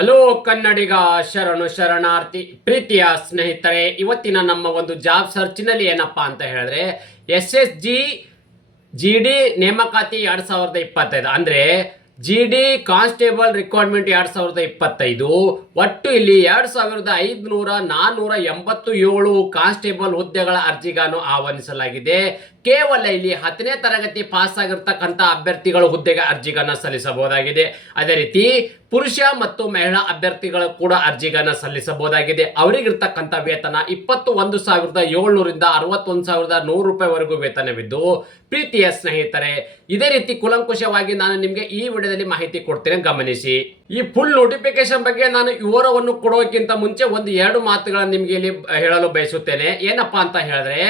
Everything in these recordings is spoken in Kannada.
ಹಲೋ ಕನ್ನಡಿಗ ಶರಣು ಶರಣಾರ್ಥಿ ಪ್ರೀತಿಯ ಸ್ನೇಹಿತರೆ, ಇವತ್ತಿನ ನಮ್ಮ ಒಂದು ಜಾಬ್ ಸರ್ಚ್ನಲ್ಲಿ ಏನಪ್ಪಾ ಅಂತ ಹೇಳಿದ್ರೆ SSG ನೇಮಕಾತಿ 2025 ಅಂದ್ರೆ GD ಕಾನ್ಸ್ಟೇಬಲ್ ರಿಕ್ವೈರ್ಮೆಂಟ್ 2025. ಒಟ್ಟು ಇಲ್ಲಿ 2587 ಕಾನ್ಸ್ಟೇಬಲ್ ಹುದ್ದೆಗಳ ಅರ್ಜಿಗಳನ್ನು ಆಹ್ವಾನಿಸಲಾಗಿದೆ. ಕೇವಲ ಇಲ್ಲಿ 10ನೇ ತರಗತಿ ಪಾಸ್ ಆಗಿರ್ತಕ್ಕಂಥ ಅಭ್ಯರ್ಥಿಗಳು ಹುದ್ದೆಗೆ ಅರ್ಜಿಗಳನ್ನ ಸಲ್ಲಿಸಬಹುದಾಗಿದೆ. ಅದೇ ರೀತಿ ಪುರುಷ ಮತ್ತು ಮಹಿಳಾ ಅಭ್ಯರ್ಥಿಗಳು ಕೂಡ ಅರ್ಜಿಗಳನ್ನ ಸಲ್ಲಿಸಬಹುದಾಗಿದೆ. ಅವರಿಗಿರ್ತಕ್ಕಂಥ ವೇತನ 21,700ರಿಂದ 61,100 ರೂಪಾಯಿವರೆಗೂ ವೇತನವಿದ್ದು, ಪ್ರೀತಿಯ ಸ್ನೇಹಿತರೆ, ಇದೇ ರೀತಿ ಕುಲಂಕುಷವಾಗಿ ನಾನು ನಿಮಗೆ ಈ ವಿಡಿಯೋದಲ್ಲಿ ಮಾಹಿತಿ ಕೊಡ್ತೇನೆ, ಗಮನಿಸಿ. ಈ ಫುಲ್ ನೋಟಿಫಿಕೇಶನ್ ಬಗ್ಗೆ ನಾನು ವಿವರವನ್ನು ಕೊಡೋಕ್ಕಿಂತ ಮುಂಚೆ ಒಂದು 2 ಮಾತುಗಳನ್ನು ನಿಮಗೆ ಇಲ್ಲಿ ಹೇಳಲು ಬಯಸುತ್ತೇನೆ. ಏನಪ್ಪಾ ಅಂತ ಹೇಳಿದ್ರೆ,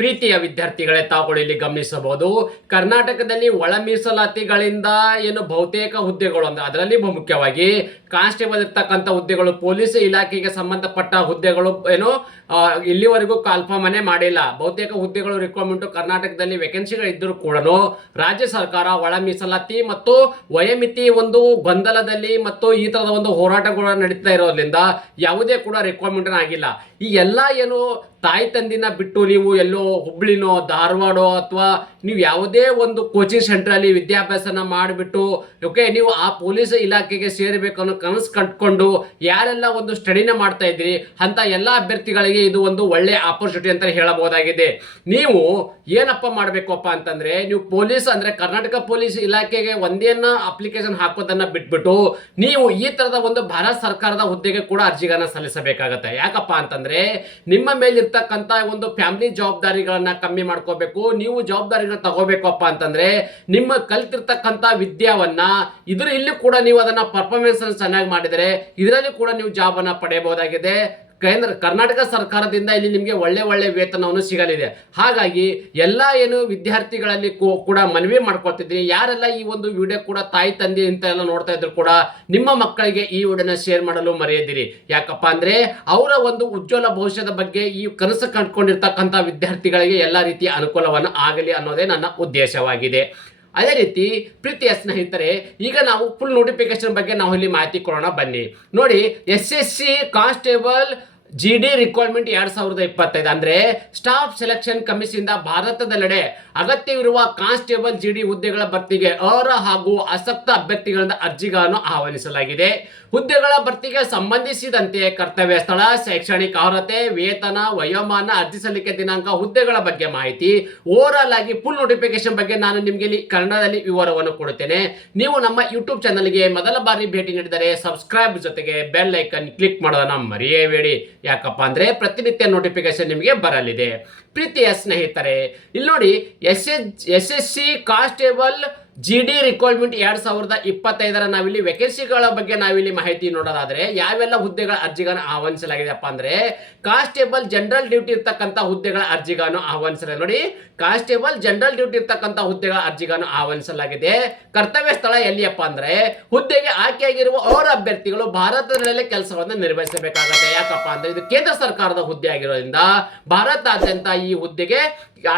ಪ್ರೀತಿಯ ವಿದ್ಯಾರ್ಥಿಗಳೇ, ತಾವುಗಳು ಇಲ್ಲಿ ಗಮನಿಸಬಹುದು, ಕರ್ನಾಟಕದಲ್ಲಿ ಒಳ ಮೀಸಲಾತಿಗಳಿಂದ ಏನು ಬಹುತೇಕ ಹುದ್ದೆಗಳು ಅಂದ್ರೆ ಅದರಲ್ಲಿ ಮುಖ್ಯವಾಗಿ ಕಾನ್ಸ್ಟೇಬಲ್ ಇರ್ತಕ್ಕಂಥ ಹುದ್ದೆಗಳು, ಪೊಲೀಸ್ ಇಲಾಖೆಗೆ ಸಂಬಂಧಪಟ್ಟ ಹುದ್ದೆಗಳು ಏನು ಇಲ್ಲಿವರೆಗೂ ಕಾಲ್ಫಾರ್ಮನೆ ಮಾಡಿಲ್ಲ. ಬಹುತೇಕ ಹುದ್ದೆಗಳು ರಿಕ್ವೈರ್ಮೆಂಟ್ ಕರ್ನಾಟಕದಲ್ಲಿ ವೇಕೆನ್ಸಿಗಳು ಇದ್ದರೂ ಕೂಡ ರಾಜ್ಯ ಸರ್ಕಾರ ಒಳ ಮೀಸಲಾತಿ ಮತ್ತು ವಯೋಮಿತಿ ಒಂದು ಗೊಂದಲದಲ್ಲಿ ಮತ್ತು ಈ ತರದ ಒಂದು ಹೋರಾಟಗಳು ನಡೀತಾ ಇರೋದ್ರಿಂದ ಯಾವುದೇ ಕೂಡ ರಿಕ್ವೈರ್ಮೆಂಟ್ ಆಗಿಲ್ಲ. ಈ ಎಲ್ಲ ಏನು ತಾಯಿ ತಂದಿನ ಬಿಟ್ಟು ನೀವು ಎಲ್ಲೋ ಹುಬ್ಳಿನೋ ಧಾರವಾಡೋ ಅಥವಾ ನೀವು ಯಾವುದೇ ಒಂದು ಕೋಚಿಂಗ್ ಸೆಂಟರ್ ಅಲ್ಲಿ ವಿದ್ಯಾಭ್ಯಾಸನ ಮಾಡಿಬಿಟ್ಟು ಓಕೆ ನೀವು ಆ ಪೊಲೀಸ್ ಇಲಾಖೆಗೆ ಸೇರಬೇಕು ಅನ್ನೋ ಕನಸು ಕಟ್ಕೊಂಡು ಯಾರೆಲ್ಲ ಒಂದು ಸ್ಟಡಿನ ಮಾಡ್ತಾ ಇದ್ದೀರಿ ಅಂತ ಎಲ್ಲ ಅಭ್ಯರ್ಥಿಗಳಿಗೆ ಇದು ಒಂದು ಒಳ್ಳೆ ಆಪರ್ಚುನಿಟಿ ಅಂತ ಹೇಳಬಹುದಾಗಿದೆ. ನೀವು ಏನಪ್ಪ ಮಾಡಬೇಕಪ್ಪ ಅಂತಂದ್ರೆ, ನೀವು ಪೊಲೀಸ್ ಅಂದ್ರೆ ಕರ್ನಾಟಕ ಪೊಲೀಸ್ ಇಲಾಖೆಗೆ ಒಂದೇನ ಅಪ್ಲಿಕೇಶನ್ ಹಾಕೋದನ್ನ ಬಿಟ್ಬಿಟ್ಟು ನೀವು ಈ ತರದ ಒಂದು ಭಾರತ ಸರ್ಕಾರದ ಹುದ್ದೆಗೆ ಕೂಡ ಅರ್ಜಿಗಳನ್ನ ಸಲ್ಲಿಸಬೇಕಾಗತ್ತೆ. ಯಾಕಪ್ಪ ಅಂತಂದ್ರೆ ನಿಮ್ಮ ಮೇಲಿರ್ತಕ್ಕಂಥ ಒಂದು ಫ್ಯಾಮಿಲಿ ಜವಾಬ್ದಾರಿಗಳನ್ನ ಕಮ್ಮಿ ಮಾಡ್ಕೋಬೇಕು. ನೀವು ಜವಾಬ್ದಾರಿಗಳನ್ನ ತಗೋಬೇಕಪ್ಪ ಅಂತಂದ್ರೆ ನಿಮ್ಮ ಕಲ್ತಿರ್ತಕ್ಕಂಥ ವಿದ್ಯಾವನ್ನ ಇಲ್ಲಿ ಕೂಡ ನೀವು ಅದನ್ನ ಪರ್ಫಾರ್ಮೆನ್ಸ್ ಚೆನ್ನಾಗಿ ಮಾಡಿದರೆ ಇದರಲ್ಲಿ ಕೂಡ ನೀವು ಜಾಬ್ ಅನ್ನ ಪಡೆಯಬಹುದಾಗಿದೆ. ಕರ್ನಾಟಕ ಸರ್ಕಾರದಿಂದ ಇಲ್ಲಿ ನಿಮಗೆ ಒಳ್ಳೆ ವೇತನವನ್ನು ಸಿಗಲಿದೆ. ಹಾಗಾಗಿ ಎಲ್ಲ ಏನು ವಿದ್ಯಾರ್ಥಿಗಳಲ್ಲಿ ಕೂಡ ಮನವಿ ಮಾಡ್ಕೊಳ್ತಿದ್ದೀನಿ, ಯಾರೆಲ್ಲ ಈ ಒಂದು ವಿಡಿಯೋ ಕೂಡ ತಾಯಿ ತಂದೆ ಅಂತ ಎಲ್ಲ ನೋಡ್ತಾ ಇದ್ರು ಕೂಡ ನಿಮ್ಮ ಮಕ್ಕಳಿಗೆ ಈ ವಿಡಿಯೋನ ಶೇರ್ ಮಾಡಲು ಮರೆಯದಿರಿ. ಯಾಕಪ್ಪ ಅಂದ್ರೆ ಅವರ ಒಂದು ಉಜ್ವಲ ಭವಿಷ್ಯದ ಬಗ್ಗೆ ಈ ಕನಸು ಕಂಡುಕೊಂಡಿರ್ತಕ್ಕಂಥ ವಿದ್ಯಾರ್ಥಿಗಳಿಗೆ ಎಲ್ಲ ರೀತಿಯ ಅನುಕೂಲವನ್ನು ಆಗಲಿ ಅನ್ನೋದೇ ನನ್ನ ಉದ್ದೇಶವಾಗಿದೆ. ಅದೇ ರೀತಿ ಪ್ರೀತಿಯ ಸ್ನೇಹಿತರೆ, ಈಗ ನಾವು ಫುಲ್ ನೋಟಿಫಿಕೇಶನ್ ಬಗ್ಗೆ ನಾವು ಇಲ್ಲಿ ಮಾಹಿತಿ ಕೊಡೋಣ, ಬನ್ನಿ. ನೋಡಿ, SSC ಕಾನ್ಸ್ಟೇಬಲ್ GD ರಿಕ್ವೈರ್ಮೆಂಟ್ 2025 ಅಂದ್ರೆ ಸ್ಟಾಫ್ ಸೆಲೆಕ್ಷನ್ ಕಮಿಷನ್ ಭಾರತದೆಲ್ಲೆಡೆ ಅಗತ್ಯವಿರುವ ಕಾನ್ಸ್ಟೇಬಲ್ GD ಹುದ್ದೆಗಳ ಭರ್ತಿಗೆ ಅರ್ಹ ಹಾಗೂ ಆಸಕ್ತ ಅಭ್ಯರ್ಥಿಗಳಿಂದ ಅರ್ಜಿಗಳನ್ನು ಆಹ್ವಾನಿಸಲಾಗಿದೆ. ಹುದ್ದೆಗಳ ಭರ್ತಿಗೆ ಸಂಬಂಧಿಸಿದಂತೆ ಕರ್ತವ್ಯ ಸ್ಥಳ, ಶೈಕ್ಷಣಿಕ ಅರ್ಹತೆ, ವೇತನ, ವಯೋಮಾನ, ಅರ್ಜಿ ಸಲ್ಲಿಕೆ ದಿನಾಂಕ, ಹುದ್ದೆಗಳ ಬಗ್ಗೆ ಮಾಹಿತಿ, ಓವರಾಲ್ ಆಗಿ ಫುಲ್ ನೋಟಿಫಿಕೇಶನ್ ಬಗ್ಗೆ ನಾನು ನಿಮಗೆ ಇಲ್ಲಿ ಕನ್ನಡದಲ್ಲಿ ವಿವರವನ್ನು ಕೊಡುತ್ತೇನೆ. ನೀವು ನಮ್ಮ ಯೂಟ್ಯೂಬ್ ಚಾನಲ್ಗೆ ಮೊದಲ ಬಾರಿ ಭೇಟಿ ನೀಡಿದರೆ ಸಬ್ಸ್ಕ್ರೈಬ್ ಜೊತೆಗೆ ಬೆಲ್ ಐಕನ್ ಕ್ಲಿಕ್ ಮಾಡೋದನ್ನ ಮರೆಯಬೇಡಿ. ಯಾಕಪ್ಪ ಅಂದ್ರೆ ಪ್ರತಿನಿತ್ಯ ನೋಟಿಫಿಕೇಶನ್ ನಿಮಗೆ ಬರಲಿದೆ. ಪ್ರೀತಿಯ ಸ್ನೇಹಿತರೆ, ಇಲ್ಲಿ ನೋಡಿ, SSC ಕಾನ್ಸ್ಟೇಬಲ್ GD ರಿಕ್ವೈರ್ಮೆಂಟ್ 2025 ನಾವಿಲ್ಲಿ ವೇಕೆನ್ಸಿಗಳ ಬಗ್ಗೆ ನಾವಿಲ್ಲಿ ಮಾಹಿತಿ ನೋಡೋದಾದ್ರೆ ಯಾವೆಲ್ಲ ಹುದ್ದೆಗಳ ಅರ್ಜಿಗಳನ್ನು ಆಹ್ವಾನಿಸಲಾಗಿದೆಪ್ಪ ಅಂದ್ರೆ, ಕಾನ್ಸ್ಟೇಬಲ್ ಜನರಲ್ ಡ್ಯೂಟಿ ಇರ್ತಕ್ಕಂಥ ಹುದ್ದೆಗಳ ಅರ್ಜಿಗಳನ್ನು ಆಹ್ವಾನಿಸಲಾಗಿದೆ. ನೋಡಿ, ಕಾನ್ಸ್ಟೇಬಲ್ ಜನರಲ್ ಡ್ಯೂಟಿ ಇರ್ತಕ್ಕಂಥ ಹುದ್ದೆಗಳ ಅರ್ಜಿಗಳನ್ನು ಆಹ್ವಾನಿಸಲಾಗಿದೆ. ಕರ್ತವ್ಯ ಸ್ಥಳ ಎಲ್ಲಿಯಪ್ಪ ಅಂದ್ರೆ, ಹುದ್ದೆಗೆ ಆಯ್ಕೆಯಾಗಿರುವ ಅವರ ಅಭ್ಯರ್ಥಿಗಳು ಭಾರತದಲ್ಲೇ ಕೆಲಸವನ್ನು ನಿರ್ವಹಿಸಬೇಕಾಗುತ್ತೆ. ಯಾಕಪ್ಪ ಅಂದ್ರೆ ಇದು ಕೇಂದ್ರ ಸರ್ಕಾರದ ಹುದ್ದೆ ಆಗಿರೋದ್ರಿಂದ ಭಾರತಾದ್ಯಂತ ಈ ಹುದ್ದೆಗೆ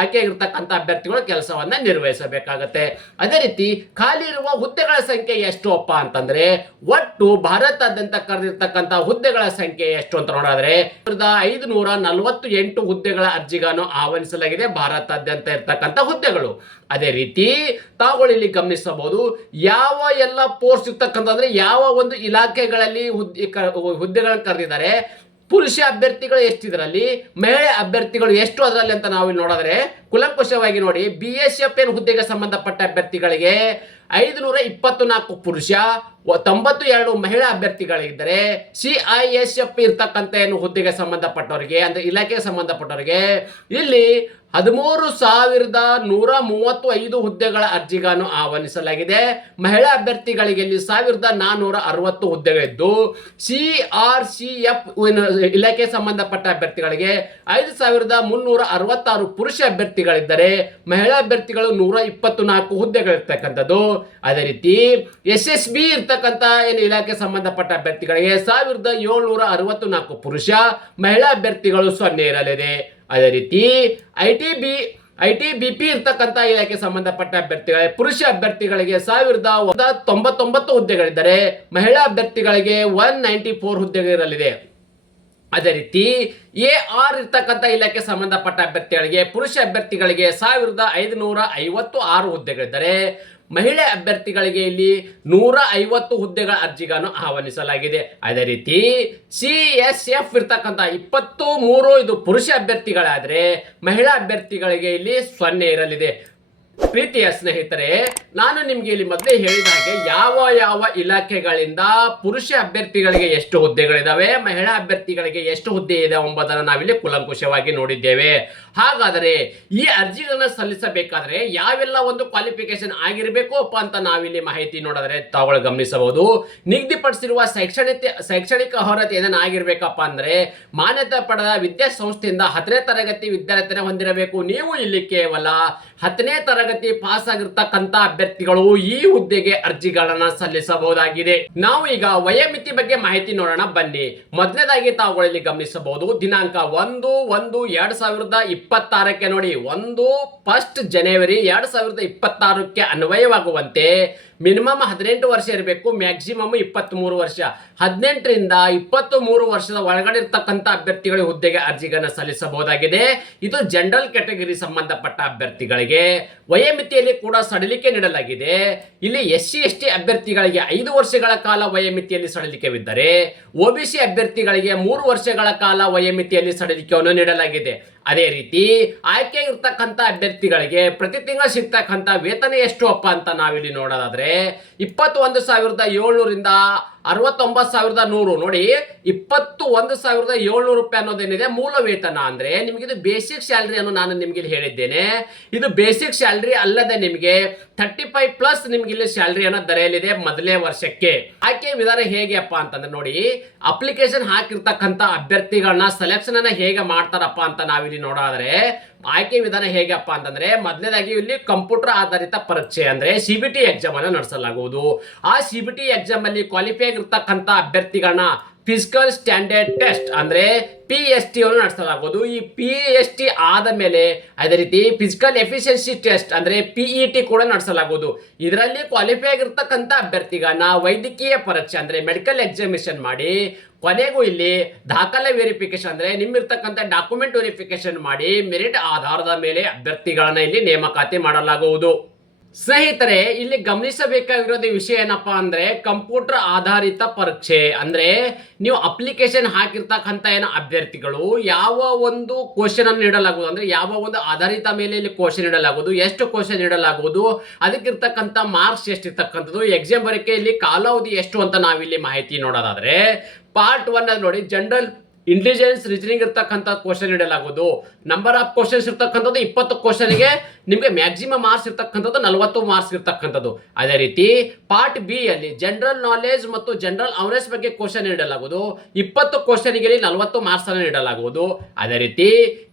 ಆಯ್ಕೆಯಾಗಿರ್ತಕ್ಕಂಥ ಅಭ್ಯರ್ಥಿಗಳು ಕೆಲಸವನ್ನ ನಿರ್ವಹಿಸಬೇಕಾಗತ್ತೆ. ಅದೇ ರೀತಿ ಖಾಲಿ ಇರುವ ಹುದ್ದೆಗಳ ಸಂಖ್ಯೆ ಎಷ್ಟು ಅಪ್ಪ ಅಂತಂದ್ರೆ, ಒಟ್ಟು ಭಾರತಾದ್ಯಂತ ಕರೆದಿರ್ತಕ್ಕಂಥ ಹುದ್ದೆಗಳ ಸಂಖ್ಯೆ ಎಷ್ಟು ಅಂತ ನೋಡಿದ್ರೆ 1548 ಹುದ್ದೆಗಳ ಅರ್ಜಿಗಳನ್ನು ಆಹ್ವಾನಿಸಲಾಗಿದೆ, ಭಾರತಾದ್ಯಂತ ಇರ್ತಕ್ಕಂಥ ಹುದ್ದೆಗಳು. ಅದೇ ರೀತಿ ತಾವುಗಳು ಇಲ್ಲಿ ಗಮನಿಸಬಹುದು, ಯಾವ ಎಲ್ಲ ಪೋಸ್ಟ್ ಇರ್ತಕ್ಕಂಥ ಯಾವ ಒಂದು ಇಲಾಖೆಗಳಲ್ಲಿ ಹುದ್ದೆಗಳನ್ನು ಕರೆದಿದ್ದಾರೆ, ಪುರುಷ ಅಭ್ಯರ್ಥಿಗಳು ಎಷ್ಟು ಇದರಲ್ಲಿ, ಮಹಿಳೆ ಅಭ್ಯರ್ಥಿಗಳು ಎಷ್ಟು ಅದರಲ್ಲಿ ಅಂತ ನಾವು ಇಲ್ಲಿ ನೋಡಿದ್ರೆ ಕುಲಂಕುಷವಾಗಿ ನೋಡಿ, BSF ಹುದ್ದೆಗೆ ಸಂಬಂಧಪಟ್ಟ ಅಭ್ಯರ್ಥಿಗಳಿಗೆ 524 ಪುರುಷ, 92 ಮಹಿಳಾ ಅಭ್ಯರ್ಥಿಗಳಿದ್ದಾರೆ. CISF ಇರ್ತಕ್ಕಂಥ ಏನು ಹುದ್ದೆಗೆ ಸಂಬಂಧಪಟ್ಟವರಿಗೆ ಅಂದ್ರೆ ಇಲಾಖೆಗೆ ಸಂಬಂಧಪಟ್ಟವರಿಗೆ ಇಲ್ಲಿ 13,135 ಹುದ್ದೆಗಳ ಅರ್ಜಿಗಳನ್ನು ಆಹ್ವಾನಿಸಲಾಗಿದೆ. ಮಹಿಳಾ ಅಭ್ಯರ್ಥಿಗಳಿಗೆ ಇಲ್ಲಿ 1,460 ಹುದ್ದೆಗಳಿದ್ದು, CRCF ಇಲಾಖೆಗೆ ಸಂಬಂಧಪಟ್ಟ ಅಭ್ಯರ್ಥಿಗಳಿಗೆ 5,366 ಪುರುಷ ಅಭ್ಯರ್ಥಿಗಳಿದ್ದಾರೆ. ಮಹಿಳಾ ಅಭ್ಯರ್ಥಿಗಳು 124 ಹುದ್ದೆಗಳಿರ್ತಕ್ಕಂಥದ್ದು. ಅದೇ ರೀತಿ SSB ಇರ್ತಕ್ಕಂಥ ಏನು ಇಲಾಖೆ ಸಂಬಂಧಪಟ್ಟ ಅಭ್ಯರ್ಥಿಗಳಿಗೆ 1,764 ಪುರುಷ, ಮಹಿಳಾ ಅಭ್ಯರ್ಥಿಗಳು 0 ಇರಲಿದೆ. ಅದೇ ರೀತಿ ITB ITBP ಇರ್ತಕ್ಕಂಥ ಇಲಾಖೆ ಸಂಬಂಧಪಟ್ಟ ಅಭ್ಯರ್ಥಿಗಳಿಗೆ ಪುರುಷ ಅಭ್ಯರ್ಥಿಗಳಿಗೆ 1099 ಹುದ್ದೆಗಳಿದ್ದರೆ ಮಹಿಳಾ ಅಭ್ಯರ್ಥಿಗಳಿಗೆ 194 ಹುದ್ದೆಗಳಿರಲಿದೆ. ಅದೇ ರೀತಿ AR ಇರ್ತಕ್ಕಂಥ ಇಲಾಖೆ ಸಂಬಂಧಪಟ್ಟ ಅಭ್ಯರ್ಥಿಗಳಿಗೆ ಪುರುಷ ಅಭ್ಯರ್ಥಿಗಳಿಗೆ 1556 ಹುದ್ದೆಗಳಿದ್ದರೆ ಮಹಿಳೆ ಅಭ್ಯರ್ಥಿಗಳಿಗೆ ಇಲ್ಲಿ 150 ಹುದ್ದೆಗಳ ಅರ್ಜಿಗಳನ್ನು ಆಹ್ವಾನಿಸಲಾಗಿದೆ. ಅದೇ ರೀತಿ CSF ಇರ್ತಕ್ಕಂಥ 23 ಇದು ಪುರುಷ ಅಭ್ಯರ್ಥಿಗಳಾದರೆ ಮಹಿಳಾ ಅಭ್ಯರ್ಥಿಗಳಿಗೆ ಇಲ್ಲಿ 0 ಇರಲಿದೆ. ಪ್ರೀತಿಯ ಸ್ನೇಹಿತರೆ, ನಾನು ನಿಮ್ಗೆ ಇಲ್ಲಿ ಮೊದಲೇ ಹೇಳಿದ ಹಾಗೆ ಯಾವ ಇಲಾಖೆಗಳಿಂದ ಪುರುಷ ಅಭ್ಯರ್ಥಿಗಳಿಗೆ ಎಷ್ಟು ಹುದ್ದೆಗಳಿದಾವೆ, ಮಹಿಳಾ ಅಭ್ಯರ್ಥಿಗಳಿಗೆ ಎಷ್ಟು ಹುದ್ದೆ ಇದೆ ಎಂಬುದನ್ನು ನಾವಿಲ್ಲಿ ಕೂಲಂಕುಷವಾಗಿ ನೋಡಿದ್ದೇವೆ. ಹಾಗಾದರೆ ಈ ಅರ್ಜಿಗಳನ್ನ ಸಲ್ಲಿಸಬೇಕಾದ್ರೆ ಯಾವೆಲ್ಲ ಒಂದು ಕ್ವಾಲಿಫಿಕೇಶನ್ ಆಗಿರಬೇಕು ಅಪ್ಪ ಅಂತ ನಾವಿಲ್ಲಿ ಮಾಹಿತಿ ನೋಡಿದ್ರೆ ತಾವುಗಳು ಗಮನಿಸಬಹುದು. ನಿಗದಿಪಡಿಸಿರುವ ಶೈಕ್ಷಣಿಕ ಅರ್ಹತೆ ಏನೇನು ಆಗಿರ್ಬೇಕಪ್ಪ ಅಂದ್ರೆ ಮಾನ್ಯತೆ ಪಡೆದ ವಿದ್ಯಾಸಂಸ್ಥೆಯಿಂದ 10ನೇ ತರಗತಿ ವಿದ್ಯಾರ್ಥಿ ಹೊಂದಿರಬೇಕು. ನೀವು ಇಲ್ಲಿ ಕೇವಲ 10ನೇ ತರಗತಿ ಪಾಸ್ ಆಗಿರ್ತಕ್ಕಂಥ ಅಭ್ಯರ್ಥಿಗಳು ಈ ಹುದ್ದೆಗೆ ಅರ್ಜಿಗಳನ್ನ ಸಲ್ಲಿಸಬಹುದಾಗಿದೆ. ನಾವು ಈಗ ವಯೋಮಿತಿ ಬಗ್ಗೆ ಮಾಹಿತಿ ನೋಡೋಣ ಬನ್ನಿ. ಮೊದಲನೇದಾಗಿ ತಾವುಗಳಲ್ಲಿ ಗಮನಿಸಬಹುದು, ದಿನಾಂಕ 1/1/2026 ನೋಡಿ, 1 ಜನವರಿ 2026 ಅನ್ವಯವಾಗುವಂತೆ ಮಿನಿಮಮ್ 18 ವರ್ಷ ಇರಬೇಕು, ಮ್ಯಾಕ್ಸಿಮಮ್ 23 ವರ್ಷ. 18ರಿಂದ 23 ವರ್ಷದ ಒಳಗಡೆ ಇರ್ತಕ್ಕಂಥ ಅಭ್ಯರ್ಥಿಗಳಿಗೆ ಹುದ್ದೆಗೆ ಅರ್ಜಿಗಳನ್ನ ಸಲ್ಲಿಸಬಹುದಾಗಿದೆ. ಇದು ಜನರಲ್ ಕ್ಯಾಟಗರಿ ಸಂಬಂಧಪಟ್ಟ ಅಭ್ಯರ್ಥಿಗಳಿಗೆ. ವಯೋಮಿತಿಯಲ್ಲಿ ಕೂಡ ಸಡಿಲಿಕೆ ನೀಡಲಾಗಿದೆ. ಇಲ್ಲಿ SC/ST ಅಭ್ಯರ್ಥಿಗಳಿಗೆ 5 ವರ್ಷಗಳ ಕಾಲ ವಯೋಮಿತಿಯಲ್ಲಿ ಸಡಿಲಿಕೆವಿದ್ದರೆ OBC ಅಭ್ಯರ್ಥಿಗಳಿಗೆ 3 ವರ್ಷಗಳ ಕಾಲ ವಯೋಮಿತಿಯಲ್ಲಿ ಸಡಿಲಿಕೆಯನ್ನು ನೀಡಲಾಗಿದೆ. ಅದೇ ರೀತಿ ಆಯ್ಕೆ ಇರ್ತಕ್ಕಂಥ ಅಭ್ಯರ್ಥಿಗಳಿಗೆ ಪ್ರತಿ ತಿಂಗಳು ಸಿಗ್ತಕ್ಕಂಥ ವೇತನ ಎಷ್ಟು ಅಪ್ಪ ಅಂತ ನಾವಿಲ್ಲಿ ನೋಡೋದಾದ್ರೆ 21,700ರಿಂದ 69,100 ನೋಡಿ, 21,700 ರೂಪಾಯಿ ಅನ್ನೋದೇನಿದೆ ಮೂಲ ವೇತನ. ಅಂದ್ರೆ ನಿಮಗೆ ಇದು ಬೇಸಿಕ್ ಸ್ಯಾಲರಿ ಅನ್ನು ನಾನು ನಿಮ್ಗೆ ಹೇಳಿದ್ದೇನೆ. ಇದು ಬೇಸಿಕ್ ಸ್ಯಾಲರಿ ಅಲ್ಲದೆ ನಿಮಗೆ 35+ ನಿಮ್ಗೆ ಇಲ್ಲಿ ಸ್ಯಾಲರಿಯನ್ನು ದೊರೆಯಲಿದೆ ಮೊದಲೇ ವರ್ಷಕ್ಕೆ. ಆಯ್ಕೆ ವಿಧಾನ ಹೇಗೆ ಅಪ್ಪ ಅಂತಂದ್ರೆ ನೋಡಿ, ಅಪ್ಲಿಕೇಶನ್ ಹಾಕಿರ್ತಕ್ಕಂಥ ಅಭ್ಯರ್ಥಿಗಳನ್ನ ಸೆಲೆಕ್ಷನ್ ಅನ್ನ ಹೇಗೆ ಮಾಡ್ತಾರಪ್ಪ ಅಂತ ನಾವಿಲ್ಲಿ ನೋಡೋದಾದ್ರೆ ಆಯ್ಕೆ ವಿಧಾನ ಹೇಗಪ್ಪ ಅಂತಂದ್ರೆ ಮೊದಲನೇದಾಗಿ ಇಲ್ಲಿ ಕಂಪ್ಯೂಟರ್ ಆಧಾರಿತ ಪರೀಕ್ಷೆ ಅಂದ್ರೆ CBT ಎಕ್ಸಾಮ್ ಅನ್ನು ನಡೆಸಲಾಗುವುದು. ಆ CBT ಎಕ್ಸಾಮ್ ಅಲ್ಲಿ ಕ್ವಾಲಿಫೈ ಆಗಿರ್ತಕ್ಕಂಥ ಅಭ್ಯರ್ಥಿಗಳನ್ನ ಫಿಸಿಕಲ್ ಸ್ಟ್ಯಾಂಡರ್ಡ್ ಟೆಸ್ಟ್ ಅಂದ್ರೆ PST ಅನ್ನು ನಡೆಸಲಾಗುವುದು. ಈ PST ಆದ ಮೇಲೆ ಅದೇ ರೀತಿ ಫಿಸಿಕಲ್ ಎಫಿಷಿಯನ್ಸಿ ಟೆಸ್ಟ್ ಅಂದ್ರೆ PET ಕೂಡ ನಡೆಸಲಾಗುವುದು. ಇದರಲ್ಲಿ ಕ್ವಾಲಿಫೈ ಆಗಿರ್ತಕ್ಕಂಥ ಅಭ್ಯರ್ಥಿಗಳನ್ನ ವೈದ್ಯಕೀಯ ಪರೀಕ್ಷೆ ಅಂದ್ರೆ ಮೆಡಿಕಲ್ ಎಕ್ಸಾಮಿನೇಷನ್ ಮಾಡಿ ಕೊನೆಗೂ ಇಲ್ಲಿ ದಾಖಲೆ ವೆರಿಫಿಕೇಶನ್ ಅಂದ್ರೆ ನಿಮ್ಮಿರ್ತಕ್ಕಂಥ ಡಾಕ್ಯುಮೆಂಟ್ ವೆರಿಫಿಕೇಶನ್ ಮಾಡಿ ಮೆರಿಟ್ ಆಧಾರದ ಮೇಲೆ ಅಭ್ಯರ್ಥಿಗಳನ್ನ ಇಲ್ಲಿ ನೇಮಕಾತಿ ಮಾಡಲಾಗುವುದು. ಸ್ನೇಹಿತರೆ, ಇಲ್ಲಿ ಗಮನಿಸಬೇಕಾಗಿರೋದು ವಿಷಯ ಏನಪ್ಪಾ ಅಂದ್ರೆ ಕಂಪ್ಯೂಟರ್ ಆಧಾರಿತ ಪರೀಕ್ಷೆ ಅಂದ್ರೆ ನೀವು ಅಪ್ಲಿಕೇಶನ್ ಹಾಕಿರ್ತಕ್ಕಂಥ ಏನೋ ಅಭ್ಯರ್ಥಿಗಳು ಯಾವ ಒಂದು ಕ್ವಶನ್ ಅನ್ನು ನೀಡಲಾಗುವುದು ಅಂದ್ರೆ ಯಾವ ಒಂದು ಆಧಾರಿತ ಮೇಲೆ ಇಲ್ಲಿ ಕ್ವಶನ್ ನೀಡಲಾಗುವುದು, ಎಷ್ಟು ಕ್ವಶನ್ ನೀಡಲಾಗುವುದು, ಅದಕ್ಕಿರ್ತಕ್ಕಂಥ ಮಾರ್ಕ್ಸ್ ಎಷ್ಟಿರ್ತಕ್ಕಂಥದ್ದು, ಎಕ್ಸಾಮ್ ಬರೋಕೆ ಇಲ್ಲಿ ಕಾಲಾವಧಿ ಎಷ್ಟು ಅಂತ ನಾವಿಲ್ಲಿ ಮಾಹಿತಿ ನೋಡೋದಾದ್ರೆ ಪಾರ್ಟ್ 1 ಅಲ್ಲಿ ನೋಡಿ ಜನರಲ್ ಇಂಟೆಲಿಜೆನ್ಸ್ ರೀಸನಿಂಗ್ ಇರ್ತಕ್ಕಂಥ ಕ್ವಶನ್ ನೀಡಲಾಗುವುದು. ನಂಬರ್ ಆಫ್ ಕ್ವಶನ್ಸ್ ಇರ್ತಕ್ಕಂಥದ್ದು 20 ಕ್ವಶನ್ಗೆ ನಿಮಗೆ ಮ್ಯಾಕ್ಸಿಮಮ್ ಮಾರ್ಕ್ಸ್ ಇರ್ತಕ್ಕಂಥದ್ದು 40 ಮಾರ್ಕ್ಸ್ ಇರ್ತಕ್ಕಂಥದ್ದು. ಅದೇ ರೀತಿ ಪಾರ್ಟ್ B ಅಲ್ಲಿ ಜನರಲ್ ನಾಲೆಜ್ ಮತ್ತು ಜನರಲ್ ಅವೇರ್ನೆಸ್ ಬಗ್ಗೆ ಕ್ವಶನ್ ನೀಡಲಾಗುವುದು. 20 ಕ್ವಶನ್ಗೆ 40 ಮಾರ್ಕ್ಸ್ ಅನ್ನು ನೀಡಲಾಗುವುದು. ಅದೇ ರೀತಿ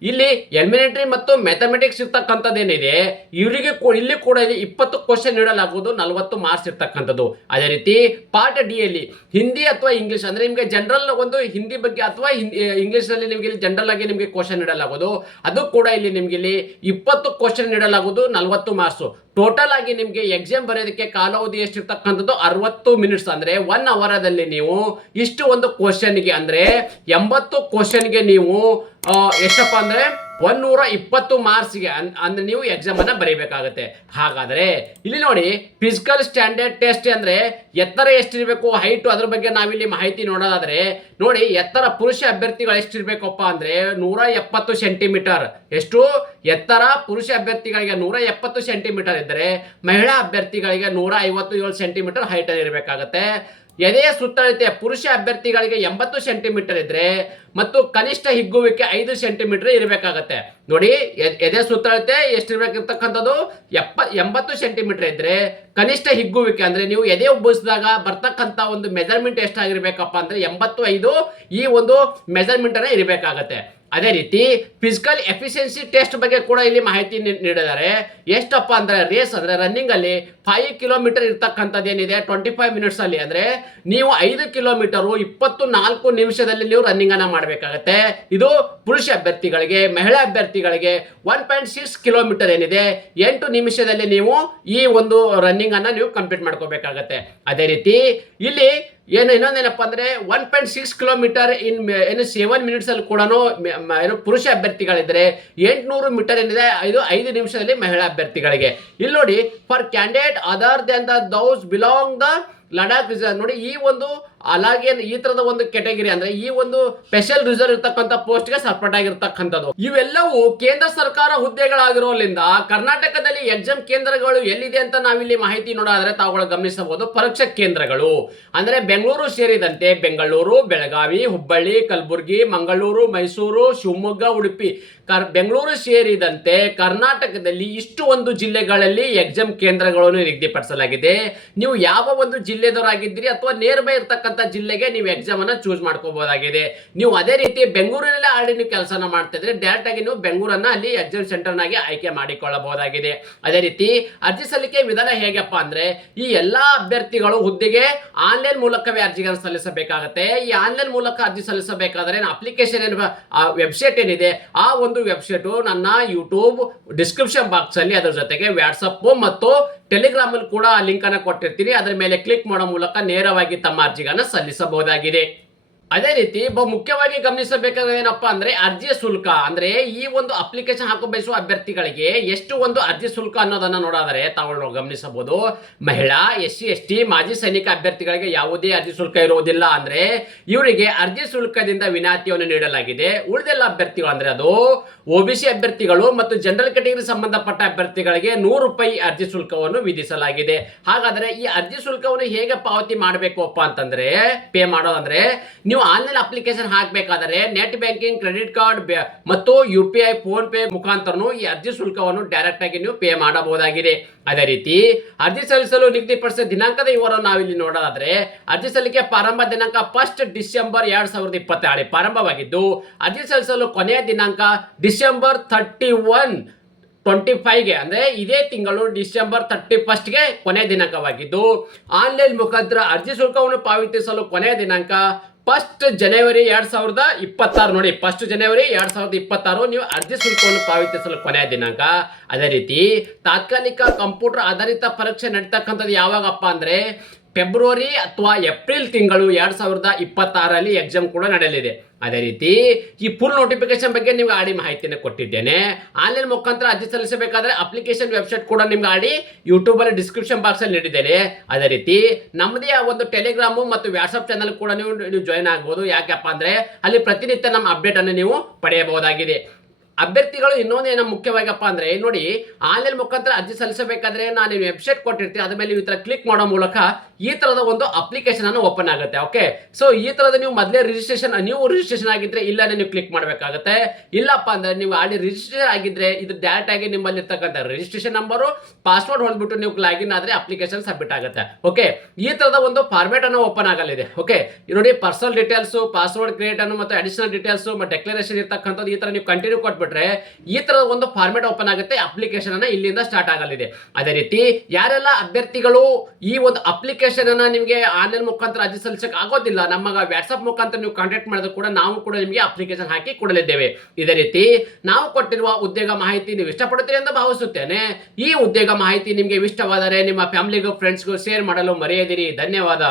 ಇಲ್ಲಿ ಎಲಿಮಿನೇಟರಿ ಮತ್ತು ಮ್ಯಾಥಮೆಟಿಕ್ಸ್ ಇರ್ತಕ್ಕಂಥದ್ದೇನಿದೆ ಇವರಿಗೆ ಇಲ್ಲಿ ಕೂಡ ಇಲ್ಲಿ 20 ಕ್ವಶನ್ ನೀಡಲಾಗುವುದು, 40 ಮಾರ್ಕ್ಸ್ ಇರ್ತಕ್ಕಂಥದ್ದು. ಅದೇ ರೀತಿ ಪಾರ್ಟ್ D ಅಲ್ಲಿ ಹಿಂದಿ ಅಥವಾ ಇಂಗ್ಲಿಷ್ ಅಂದ್ರೆ ನಿಮಗೆ ಜನರಲ್ ಒಂದು ಹಿಂದಿ ಬಗ್ಗೆ ಅಥವಾ ಇಂಗ್ಲಿಷ್ ನಲ್ಲಿ ನಿಮಗೆ ಜನರಲ್ ಆಗಿ ನಿಮಗೆ ಕ್ವಶನ್ ನೀಡಲಾಗುವುದು. ಅದು ಕೂಡ ಇಲ್ಲಿ ನಿಮಗೆ ಇಲ್ಲಿ 20 ಕ್ವಶನ್ ನೀಡಲಾಗುವುದು, 40 ಮಾರ್ಕ್ಸ್. ಟೋಟಲ್ ಆಗಿ ನಿಮಗೆ ಎಕ್ಸಾಮ್ ಬರೆಯೋದಕ್ಕೆ ಕಾಲಾವಧಿ ಎಷ್ಟಿರ್ತಕ್ಕಂಥದ್ದು 60 ಮಿನಿಟ್ಸ್ ಅಂದ್ರೆ 1 ಅವರದಲ್ಲಿ ನೀವು ಇಷ್ಟು ಒಂದು ಕ್ವಶನ್ಗೆ ಅಂದ್ರೆ 80 ಕ್ವಶನ್ಗೆ ನೀವು ಎಷ್ಟಪ್ಪ ಅಂದ್ರೆ 120 ಮಾರ್ಕ್ಸ್ಗೆ ಅಂದ್ರೆ ನೀವು ಎಕ್ಸಾಮ್ ಅನ್ನ ಬರೀಬೇಕಾಗುತ್ತೆ. ಹಾಗಾದ್ರೆ ಇಲ್ಲಿ ನೋಡಿ ಫಿಸಿಕಲ್ ಸ್ಟ್ಯಾಂಡರ್ಡ್ ಟೆಸ್ಟ್ ಅಂದ್ರೆ ಎತ್ತರ ಎಷ್ಟಿರ್ಬೇಕು, ಹೈಟ್, ಅದ್ರ ಬಗ್ಗೆ ನಾವಿಲ್ಲಿ ಮಾಹಿತಿ ನೋಡೋದಾದ್ರೆ ನೋಡಿ ಎತ್ತರ ಪುರುಷ ಅಭ್ಯರ್ಥಿಗಳು ಎಷ್ಟಿರ್ಬೇಕಪ್ಪ ಅಂದ್ರೆ 170 ಸೆಂಟಿಮೀಟರ್. ಎಷ್ಟು ಎತ್ತರ ಪುರುಷ ಅಭ್ಯರ್ಥಿಗಳಿಗೆ 170 ಸೆಂಟಿಮೀಟರ್ ಇದ್ದರೆ ಮಹಿಳಾ ಅಭ್ಯರ್ಥಿಗಳಿಗೆ 157 ಸೆಂಟಿಮೀಟರ್ ಹೈಟ್ ಇರಬೇಕಾಗತ್ತೆ. ಎದೆಯ ಸುತ್ತಳತೆ ಪುರುಷ ಅಭ್ಯರ್ಥಿಗಳಿಗೆ 80 ಸೆಂಟಿಮೀಟರ್ ಇದ್ರೆ ಮತ್ತು ಕನಿಷ್ಠ ಹಿಗ್ಗುವಿಕೆ 5 ಸೆಂಟಿಮೀಟರ್ ಇರಬೇಕಾಗತ್ತೆ. ನೋಡಿ ಎದೆ ಸುತ್ತಳತೆ ಎಷ್ಟಿರ್ಬೇಕಿರ್ತಕ್ಕಂಥದ್ದು 80 ಸೆಂಟಿಮೀಟರ್ ಇದ್ರೆ ಕನಿಷ್ಠ ಹಿಗ್ಗುವಿಕೆ ಅಂದ್ರೆ ನೀವು ಎದೆ ಉಬ್ಬಿಸಿದಾಗ ಬರ್ತಕ್ಕಂಥ ಒಂದು ಮೆಜರ್ಮೆಂಟ್ ಎಷ್ಟಾಗಿರ್ಬೇಕಪ್ಪ ಅಂದ್ರೆ 85 ಈ ಒಂದು ಮೆಜರ್ಮೆಂಟ್ ಅನ್ನ ಇರಬೇಕಾಗತ್ತೆ. ಅದೇ ರೀತಿ ಫಿಸಿಕಲ್ ಎಫಿಷಿಯನ್ಸಿ ಟೆಸ್ಟ್ ಬಗ್ಗೆ ಕೂಡ ಇಲ್ಲಿ ಮಾಹಿತಿ ನೀಡಿದ್ದಾರೆ. ಎಷ್ಟಪ್ಪ ಅಂದ್ರೆ ರೇಸ್ ಅಂದ್ರೆ ರನ್ನಿಂಗ್ ಅಲ್ಲಿ 5 ಕಿಲೋಮೀಟರ್ ಇರ್ತಕ್ಕಂಥದ್ದು ಏನಿದೆ 25 ಮಿನಿಟ್ಸ್ ಅಲ್ಲಿ, ಅಂದ್ರೆ ನೀವು 5 ಕಿಲೋಮೀಟರ್ 24 ನಿಮಿಷದಲ್ಲಿ ನೀವು ರನ್ನಿಂಗ್ ಅನ್ನ ಮಾಡಬೇಕಾಗತ್ತೆ. ಇದು ಪುರುಷ ಅಭ್ಯರ್ಥಿಗಳಿಗೆ. ಮಹಿಳಾ ಅಭ್ಯರ್ಥಿಗಳಿಗೆ 1.6 ಕಿಲೋಮೀಟರ್ ಏನಿದೆ 8 ನಿಮಿಷದಲ್ಲಿ ನೀವು ಈ ಒಂದು ರನ್ನಿಂಗ್ ಅನ್ನ ನೀವು ಕಂಪ್ಲೀಟ್ ಮಾಡ್ಕೋಬೇಕಾಗತ್ತೆ. ಅದೇ ರೀತಿ ಇಲ್ಲಿ ಇನ್ನೊಂದೇನಪ್ಪ ಅಂದ್ರೆ 1.6 ಕಿಲೋಮೀಟರ್ ಏನು 7 ಮಿನಿಟ್ಸ್ ಅಲ್ಲಿ ಕೂಡ ಪುರುಷ ಅಭ್ಯರ್ಥಿಗಳಿದ್ರೆ 800 ಮೀಟರ್ ಏನಿದೆ 5 ನಿಮಿಷದಲ್ಲಿ ಮಹಿಳಾ ಅಭ್ಯರ್ಥಿಗಳಿಗೆ. ಇಲ್ಲಿ ನೋಡಿ, for candidate other than the those belong the Ladakh reserve. ನೋಡಿ, ಈ ಒಂದು అలాగే ಈ ತರದ ಒಂದು ಕೆಟಗರಿ ಅಂದ್ರೆ ಈ ಒಂದು ಸ್ಪೆಷಲ್ ರಿಸರ್ವ್ ಇರ್ತಕ್ಕಂಥ ಪೋಸ್ಟ್ಗೆ ಸಪರೇಟ್ ಆಗಿರ್ತಕ್ಕಂಥದ್ದು. ಇವೆಲ್ಲವೂ ಕೇಂದ್ರ ಸರ್ಕಾರ ಹುದ್ದೆಗಳಾಗಿರೋದ್ರಿಂದ ಕರ್ನಾಟಕದಲ್ಲಿ ಎಕ್ಸಾಮ್ ಕೇಂದ್ರಗಳು ಎಲ್ಲಿದೆ ಅಂತ ನಾವಿಲ್ಲಿ ಮಾಹಿತಿ ನೋಡೋದಾದ್ರೆ ತಾವುಗಳು ಗಮನಿಸಬಹುದು. ಪರೀಕ್ಷಾ ಕೇಂದ್ರಗಳು ಅಂದ್ರೆ ಬೆಂಗಳೂರು ಸೇರಿದಂತೆ ಬೆಂಗಳೂರು, ಬೆಳಗಾವಿ, ಹುಬ್ಬಳ್ಳಿ, ಕಲಬುರಗಿ, ಮಂಗಳೂರು, ಮೈಸೂರು, ಶಿವಮೊಗ್ಗ, ಉಡುಪಿ, ಬೆಂಗಳೂರು ಸೇರಿದಂತೆ ಕರ್ನಾಟಕದಲ್ಲಿ ಇಷ್ಟು ಒಂದು ಜಿಲ್ಲೆಗಳಲ್ಲಿ ಎಕ್ಸಾಮ್ ಕೇಂದ್ರಗಳನ್ನು ನಿಗದಿಪಡಿಸಲಾಗಿದೆ. ನೀವು ಯಾವ ಒಂದು ಜಿಲ್ಲೆದವರಾಗಿದ್ದೀರಿ ಅಥವಾ ನೇರ್ ಬೈ ಇರ್ತಕ್ಕಂಥ ಜಿಲ್ಲೆಗೆ ನೀವು ಎಕ್ಸಾಮ್ ಅನ್ನ ಚೂಸ್ ಮಾಡ್ಕೋಬಹುದಾಗಿದೆ. ನೀವು ಅದೇ ರೀತಿ ಬೆಂಗಳೂರಿನಲ್ಲೇ ಆಲ್ರೆಡಿ ನೀವು ಕೆಲಸನ ಮಾಡ್ತಾ ಇದ್ರೆ ಡೈರೆಕ್ಟ್ ಆಗಿ ನೀವು ಬೆಂಗಳೂರನ್ನ ಅಲ್ಲಿ ಎಕ್ಸಾಮ್ ಸೆಂಟರ್ ನಾಗಿ ಆಯ್ಕೆ ಮಾಡಿಕೊಳ್ಳಬಹುದಾಗಿದೆ. ಅದೇ ರೀತಿ ಅರ್ಜಿ ಸಲ್ಲಿಕೆ ವಿಧಾನ ಹೇಗಪ್ಪ ಅಂದ್ರೆ ಈ ಎಲ್ಲಾ ಅಭ್ಯರ್ಥಿಗಳು ಹುದ್ದೆಗೆ ಆನ್ಲೈನ್ ಮೂಲಕವೇ ಅರ್ಜಿಗಳನ್ನು ಸಲ್ಲಿಸಬೇಕಾಗುತ್ತೆ. ಈ ಆನ್ಲೈನ್ ಮೂಲಕ ಅರ್ಜಿ ಸಲ್ಲಿಸಬೇಕಾದ್ರೆ ಅಪ್ಲಿಕೇಶನ್ ವೆಬ್ಸೈಟ್ ಏನಿದೆ ಆ ಒಂದು ವೆಬ್ಸೈಟ್ ನನ್ನ ಯೂಟ್ಯೂಬ್ ಡಿಸ್ಕ್ರಿಪ್ಷನ್ ಬಾಕ್ಸ್ ಅಲ್ಲಿ ಅದರ ಜೊತೆಗೆ ವಾಟ್ಸಪ್ ಮತ್ತು ಟೆಲಿಗ್ರಾಮ್ ಅಲ್ಲಿ ಕೂಡ ಲಿಂಕ್ ಅನ್ನು ಕೊಟ್ಟಿರ್ತೀನಿ. ಅದರ ಮೇಲೆ ಕ್ಲಿಕ್ ಮಾಡೋ ಮೂಲಕ ನೇರವಾಗಿ ತಮ್ಮ ಅರ್ಜಿಗಳನ್ನು ಸಲ್ಲಿಸಬಹುದಾಗಿದೆ. ಅದೇ ರೀತಿ ಮುಖ್ಯವಾಗಿ ಗಮನಿಸಬೇಕಾದ ಏನಪ್ಪಾ ಅಂದ್ರೆ ಅರ್ಜಿ ಶುಲ್ಕ. ಅಂದ್ರೆ ಈ ಒಂದು ಅಪ್ಲಿಕೇಶನ್ ಹಾಕೋ ಬಯಸುವ ಅಭ್ಯರ್ಥಿಗಳಿಗೆ ಎಷ್ಟು ಒಂದು ಅರ್ಜಿ ಶುಲ್ಕ ಅನ್ನೋದನ್ನ ನೋಡಾದರೆ ತಾವು ಗಮನಿಸಬಹುದು. ಮಹಿಳಾ, SC, ST, ಮಾಜಿ ಸೈನಿಕ ಅಭ್ಯರ್ಥಿಗಳಿಗೆ ಯಾವುದೇ ಅರ್ಜಿ ಶುಲ್ಕ ಇರುವುದಿಲ್ಲ. ಅಂದ್ರೆ ಇವರಿಗೆ ಅರ್ಜಿ ಶುಲ್ಕದಿಂದ ವಿನಾಯಿತಿಯನ್ನು ನೀಡಲಾಗಿದೆ. ಉಳಿದೆಲ್ಲ ಅಭ್ಯರ್ಥಿಗಳು ಅಂದ್ರೆ ಅದು OBC ಅಭ್ಯರ್ಥಿಗಳು ಮತ್ತು ಜನರಲ್ ಕೆಟಗರಿ ಸಂಬಂಧಪಟ್ಟ ಅಭ್ಯರ್ಥಿಗಳಿಗೆ 100 ರೂಪಾಯಿ ಅರ್ಜಿ ಶುಲ್ಕವನ್ನು ವಿಧಿಸಲಾಗಿದೆ. ಹಾಗಾದ್ರೆ ಈ ಅರ್ಜಿ ಶುಲ್ಕವನ್ನು ಹೇಗೆ ಪಾವತಿ ಮಾಡಬೇಕಪ್ಪ ಅಂತಂದ್ರೆ ಪೇ ಮಾಡೋದಂದ್ರೆ ನೀವು ಆನ್ಲೈನ್ ಅಪ್ಲಿಕೇಶನ್ ಹಾಕಬೇಕಾದರೆ ನೆಟ್ ಬ್ಯಾಂಕಿಂಗ್, ಕ್ರೆಡಿಟ್ ಕಾರ್ಡ್ ಮತ್ತು UPI, ಫೋನ್ ಪೇ ಮುಖಾಂತರ ಈ ಅರ್ಜಿ ಶುಲ್ಕವನ್ನು ಡೈರೆಕ್ಟ್ ಆಗಿ ನೀವು ಪೇ ಮಾಡಬಹುದಾಗಿದೆ. ಅದೇ ರೀತಿ ಅರ್ಜಿ ಸಲ್ಲಿಸಲು ನಿಗದಿಪಡಿಸಿದ ದಿನಾಂಕದ ವಿವರವನ್ನು ನಾವಿಲ್ಲಿ ನೋಡೋದಾದ್ರೆ ಅರ್ಜಿ ಸಲ್ಲಿಕೆ ಪ್ರಾರಂಭ ದಿನಾಂಕ 1 ಡಿಸೆಂಬರ್ 2022 ಪ್ರಾರಂಭವಾಗಿದ್ದು ಅರ್ಜಿ ಸಲ್ಲಿಸಲು ಕೊನೆಯ ದಿನಾಂಕ ಡಿಸೆಂಬರ್ 25ಗೆ ಅಂದ್ರೆ ಇದೇ ತಿಂಗಳು ಡಿಸೆಂಬರ್ 31ಗೆ ಕೊನೆಯ ದಿನಾಂಕವಾಗಿದ್ದು ಆನ್ಲೈನ್ ಮುಖಾಂತರ ಅರ್ಜಿ ಶುಲ್ಕವನ್ನು ಪಾವತಿಸಲು ಕೊನೆಯ ದಿನಾಂಕ 1 ಜನವರಿ 2026. ನೋಡಿ, 1 ಜನವರಿ 2026 ನೀವು ಅರ್ಜಿ ಶುಲ್ಕವನ್ನು ಪಾವತಿಸಲು ಕೊನೆಯ ದಿನಾಂಕ. ಅದೇ ರೀತಿ ತಾತ್ಕಾಲಿಕ ಕಂಪ್ಯೂಟರ್ ಆಧಾರಿತ ಪರೀಕ್ಷೆ ನಡೀತಕ್ಕಂಥದ್ದು ಯಾವಾಗಪ್ಪ ಅಂದ್ರೆ ಫೆಬ್ರವರಿ ಅಥವಾ ಏಪ್ರಿಲ್ ತಿಂಗಳು 2026 ಎಕ್ಸಾಮ್ ಕೂಡ ನಡೆಯಲಿದೆ. ಅದೇ ರೀತಿ ಈ ಫುಲ್ ನೋಟಿಫಿಕೇಶನ್ ಬಗ್ಗೆ ನಿಮ್ಗೆ ಆಡಿ ಮಾಹಿತಿಯನ್ನು ಕೊಟ್ಟಿದ್ದೇನೆ. ಆನ್ಲೈನ್ ಮುಖಾಂತರ ಅರ್ಜಿ ಸಲ್ಲಿಸಬೇಕಾದ್ರೆ ಅಪ್ಲಿಕೇಶನ್ ವೆಬ್ಸೈಟ್ ಕೂಡ ನಿಮ್ಗೆ ಆಡಿ ಯೂಟ್ಯೂಬ್ ಅಲ್ಲಿ ಡಿಸ್ಕ್ರಿಪ್ಷನ್ ಬಾಕ್ಸ್ ಅಲ್ಲಿ ನೀಡಿದ್ದೇನೆ. ಅದೇ ರೀತಿ ನಮ್ಮದೇ ಒಂದು ಟೆಲಿಗ್ರಾಮ್ ಮತ್ತು ವಾಟ್ಸ್ಆಪ್ ಚಾನಲ್ ಕೂಡ ನೀವು ಜಾಯಿನ್ ಆಗಬಹುದು. ಯಾಕಪ್ಪ ಅಂದ್ರೆ ಅಲ್ಲಿ ಪ್ರತಿನಿತ್ಯ ನಮ್ಮ ಅಪ್ಡೇಟ್ ಅನ್ನು ನೀವು ಪಡೆಯಬಹುದಾಗಿದೆ. ಅಭ್ಯರ್ಥಿಗಳು ಇನ್ನೊಂದೇನೋ ಮುಖ್ಯವಾಗಪ್ಪ ಅಂದ್ರೆ ನೋಡಿ, ಆನ್ಲೈನ್ ಮುಖಾಂತರ ಅರ್ಜಿ ಸಲ್ಲಿಸಬೇಕಾದ್ರೆ ನಾನು ವೆಬ್ಸೈಟ್ ಕೊಟ್ಟಿರ್ತೀನಿ. ಅದ್ರ ಮೇಲೆ ಈ ತರ ಕ್ಲಿಕ್ ಮಾಡೋ ಮೂಲಕ ಈ ತರದ ಒಂದು ಅಪ್ಲಿಕೇಶನ್ ಅನ್ನು ಓಪನ್ ಆಗುತ್ತೆ. ಓಕೆ, ಸೊ ಈ ತರದ ನೀವು ಮೊದಲೇ ರಿಜಿಸ್ಟ್ರೇಷನ್ ಆಗಿದ್ರೆ ಇಲ್ಲೇ ನೀವು ಕ್ಲಿಕ್ ಮಾಡಬೇಕಾಗುತ್ತೆ. ಇಲ್ಲಪ್ಪ ಅಂದ್ರೆ ನೀವು ಆಲ್ರೆಡಿ ರಿಜಿಸ್ಟ್ರೇಷನ್ ಆಗಿದ್ರೆ ಇದು ಡೈರೆಕ್ಟ್ ಆಗಿ ನಿಮ್ಮಲ್ಲಿ ಇರ್ತಕ್ಕಂಥ ರಿಜಿಸ್ಟ್ರೇಷನ್ ನಂಬರು, ಪಾಸ್ವರ್ಡ್ ಹೊಂದ್ಬಿಟ್ಟು ನೀವು ಲಾಗಿನ್ ಆದ್ರೆ ಅಪ್ಲಿಕೇಶನ್ ಸಬ್ಮಿಟ್ ಆಗುತ್ತೆ. ಓಕೆ, ಈ ತರದ ಒಂದು ಫಾರ್ಮೇಟ್ ಅನ್ನು ಓಪನ್ ಆಗಲಿದೆ. ಓಕೆ, ನೋಡಿ, ಪರ್ಸನಲ್ ಡೀಟೇಲ್ಸ್, ಪಾಸ್ವರ್ಡ್ ಕ್ರಿಯೇಟ್ ಅನ್ನು ಮತ್ತು ಅಡಿಷನಲ್ ಡೀಟೇಲ್ಸ್ ಮತ್ತು ಡೆಕ್ಲರೇಷನ್ ಇರ್ತಕ್ಕಂಥದ್ದು ಈ ತರ ನೀವು ಕಂಟಿನ್ಯೂ ಕೊಟ್ಬಿಟ್ರೆ ಈ ತರದ ಒಂದು ಫಾರ್ಮೇಟ್ ಓಪನ್ ಆಗುತ್ತೆ. ಅಪ್ಲಿಕೇಶನ್ ಅನ್ನ ಇಲ್ಲಿಂದ ಸ್ಟಾರ್ಟ್ ಆಗಲಿದೆ. ಅದೇ ರೀತಿ ಯಾರೆಲ್ಲ ಅಭ್ಯರ್ಥಿಗಳು ಈ ಒಂದು ಅಪ್ಲಿಕೇಶನ್ ಅನ್ನ ನಿಮಗೆ ಆನ್ಲೈನ್ ಮುಖಾಂತರ ಅರ್ಜಿ ಸಲ್ಲಿಸಕ್ಕೆ ಆಗೋದಿಲ್ಲ, ನಮ್ಮ ವಾಟ್ಸ್ಆಪ್ ಮುಖಾಂತರ ನೀವು ಕಾಂಟ್ಯಾಕ್ಟ್ ಮಾಡಿದ್ರು ಕೂಡ ನಾವು ಕೂಡ ನಿಮಗೆ ಅಪ್ಲಿಕೇಶನ್ ಹಾಕಿ ಕೊಡಲಿದ್ದೇವೆ. ಇದೇ ರೀತಿ ನಾವು ಕೊಟ್ಟಿರುವ ಉದ್ಯೋಗ ಮಾಹಿತಿ ನೀವು ಇಷ್ಟಪಡುತ್ತೀರಿ ಎಂದು ಭಾವಿಸುತ್ತೇನೆ. ಈ ಉದ್ಯೋಗ ಮಾಹಿತಿ ನಿಮಗೆ ಇಷ್ಟವಾದರೆ ನಿಮ್ಮ ಫ್ಯಾಮಿಲಿಗೂ ಫ್ರೆಂಡ್ಸ್ಗೂ ಶೇರ್ ಮಾಡಲು ಮರೆಯದಿರಿ. ಧನ್ಯವಾದ.